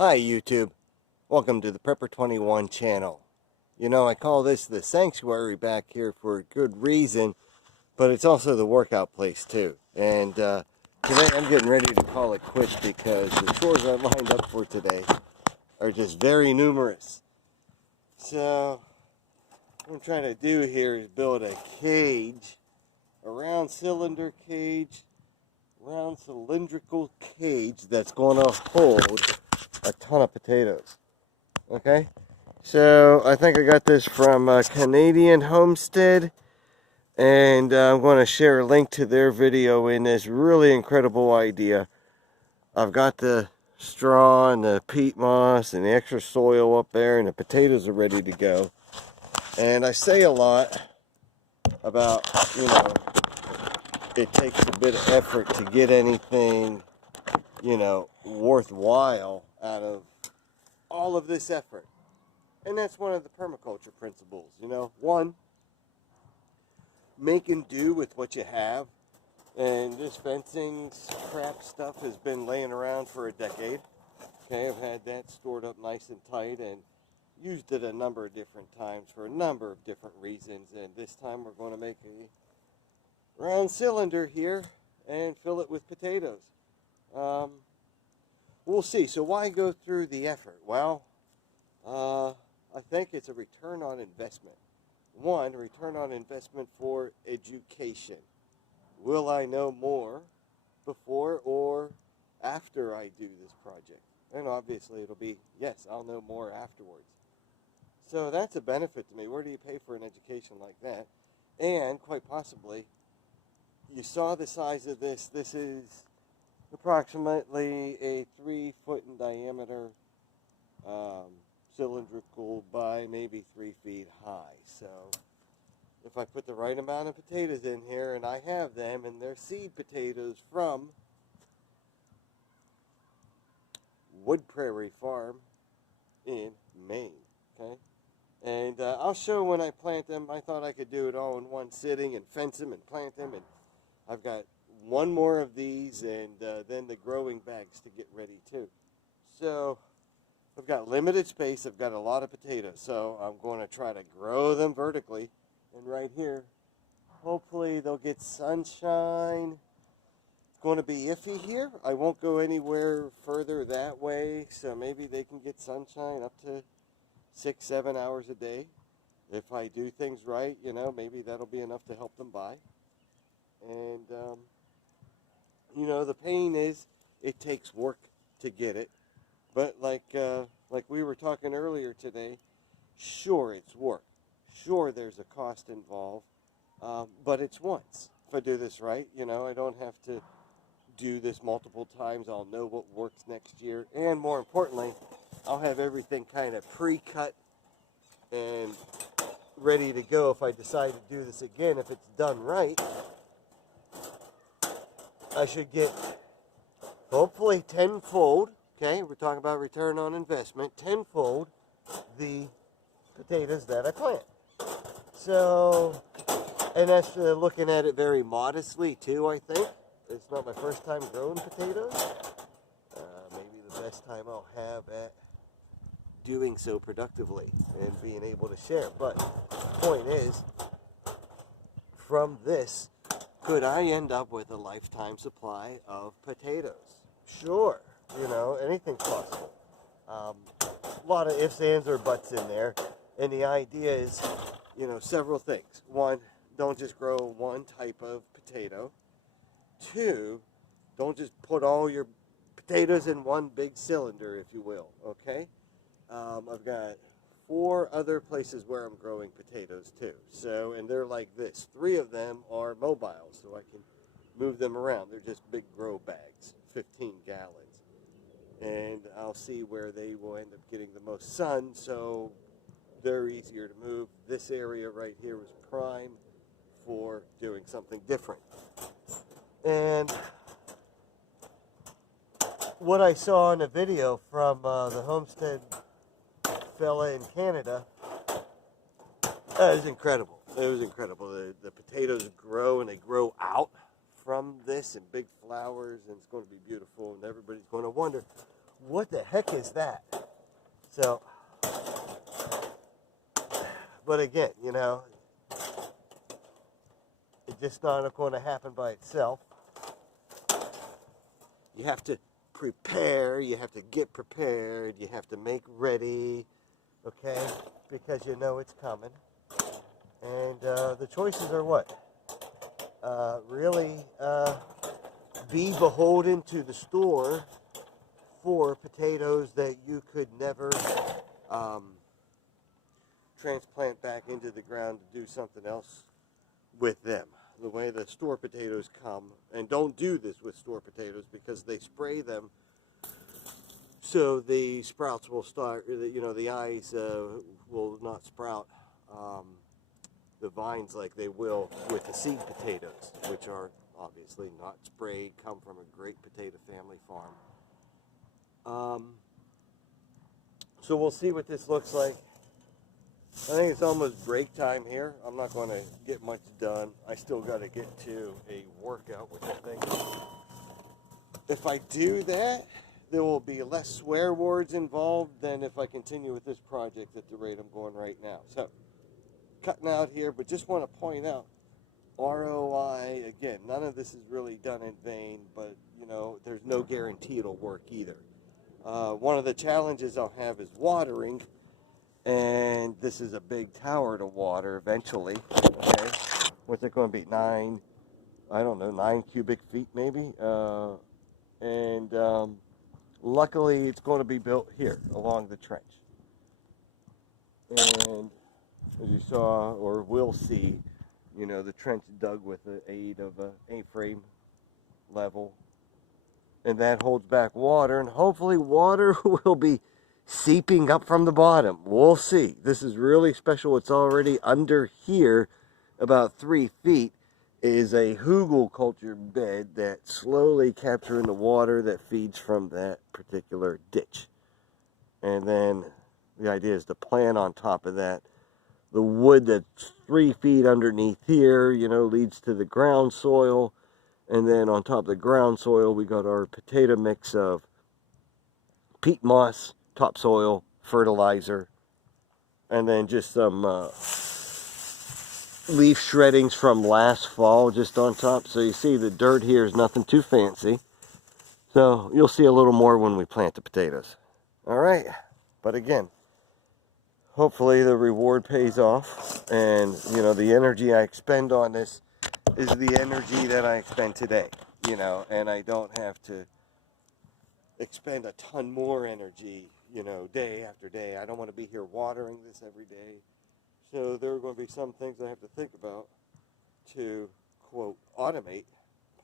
Hi YouTube, welcome to the Prepper 21 channel. You know, I call this the sanctuary back here for a good reason, but it's also the workout place too. And today I'm getting ready to call it quits because the chores I lined up for today are just very numerous. So what I'm trying to do here is build a cage, a round cylindrical cage that's going to hold a ton of potatoes. Okay, so I think I got this from Canadian Homestead, and I'm going to share a link to their video in this really incredible idea. I've got the straw and the peat moss and the extra soil up there, and the potatoes are ready to go. And I say a lot about, you know, it takes a bit of effort to get anything, you know, worthwhile out of all of this effort. And that's one of the permaculture principles, you know. One, make and do with what you have. And this fencing crap stuff has been laying around for a decade. Okay, I've had that stored up nice and tight and used it a number of different times for a number of different reasons. And this time we're going to make a round cylinder here and fill it with potatoes. We'll see. So why go through the effort? Well, I think it's a return on investment. One, return on investment for education. Will I know more before or after I do this project? And obviously it'll be, yes, I'll know more afterwards. So that's a benefit to me. Where do you pay for an education like that? And quite possibly, you saw the size of this. This is approximately a 3 foot in diameter cylindrical by maybe 3 feet high. So if I put the right amount of potatoes in here, and I have them, and they're seed potatoes from Prairie farm in Maine, okay? And I'll show when I plant them. I thought I could do it all in one sitting and fence them and plant them, and I've got one more of these, and then the growing bags to get ready too. So I've got limited space. I've got a lot of potatoes, so I'm going to try to grow them vertically. And right here, hopefully they'll get sunshine. It's going to be iffy here. I won't go anywhere further that way, so maybe they can get sunshine up to 6-7 hours a day. If I do things right, you know, maybe that'll be enough to help them by. And, you know, the pain is it takes work to get it. But like we were talking earlier today, sure, it's work. Sure, there's a cost involved, but it's once. If I do this right, you know, I don't have to do this multiple times. I'll know what works next year. And more importantly, I'll have everything kind of pre-cut and ready to go if I decide to do this again. If it's done right, I should get hopefully tenfold. Okay, we're talking about return on investment, tenfold the potatoes that I plant. So, and that's looking at it very modestly too, I think. It's not my first time growing potatoes. Maybe the best time I'll have at doing so productively and being able to share. But the point is, from this, could I end up with a lifetime supply of potatoes? Sure. You know, anything's possible. A lot of ifs, ands, or buts in there. And the idea is, you know, several things. One, don't just grow one type of potato. Two, don't just put all your potatoes in one big cylinder, if you will, okay? I've got 4 other places where I'm growing potatoes, too. So, and they're like this. 3 of them are mobile, so I can move them around. They're just big grow bags, 15 gallons. And I'll see where they will end up getting the most sun, so they're easier to move. This area right here was prime for doing something different. And what I saw in a video from the Homestead fella in Canada is incredible. It was incredible. The potatoes grow, and they grow out from this in big flowers, and it's going to be beautiful, and everybody's going to wonder, what the heck is that? So, but again, you know, it's just not going to happen by itself. You have to prepare, you have to get prepared, you have to make ready, okay, because you know it's coming. And the choices are what? Really be beholden to the store for potatoes that you could never transplant back into the ground to do something else with them. The way the store potatoes come, and don't do this with store potatoes because they spray them so the sprouts will start, you know, the eyes will not sprout the vines like they will with the seed potatoes, which are obviously not sprayed, come from a great potato family farm. So we'll see what this looks like. I think it's almost break time here. I'm not going to get much done. I still got to get to a workout, which I think if I do that, there will be less swear words involved than if I continue with this project at the rate I'm going right now. So, cutting out here, but just want to point out, ROI, again, none of this is really done in vain, but, you know, there's no guarantee it'll work either. One of the challenges I'll have is watering. And this is a big tower to water eventually, okay? What's it going to be, 9 cubic feet maybe? Luckily it's going to be built here along the trench. And as you saw, or will see, you know, the trench dug with the aid of an A-frame level. And that holds back water, and hopefully water will be seeping up from the bottom. We'll see. This is really special. It's already under here, about 3 feet, is a hugel culture bed that's slowly capturing the water that feeds from that particular ditch. And then the idea is to plant on top of that. The wood that's 3 feet underneath here, you know, leads to the ground soil. And then on top of the ground soil, we got our potato mix of peat moss, topsoil, fertilizer, and then just some leaf shreddings from last fall just on top. So you see the dirt here is nothing too fancy. So you'll see a little more when we plant the potatoes. All right, but again, hopefully the reward pays off, and you know, the energy I expend on this is the energy that I expend today, you know, and I don't have to expend a ton more energy, you know, day after day. I don't want to be here watering this every day. So there are going to be some things I have to think about to, quote, automate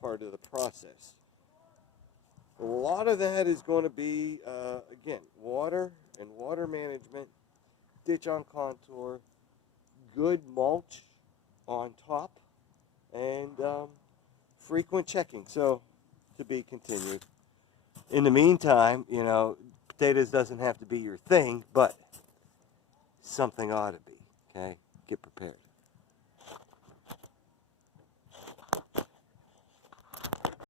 part of the process. A lot of that is going to be, again, water and water management, ditch on contour, good mulch on top, and frequent checking. So, to be continued. In the meantime, you know, potatoes doesn't have to be your thing, but something ought to be, okay? Get prepared.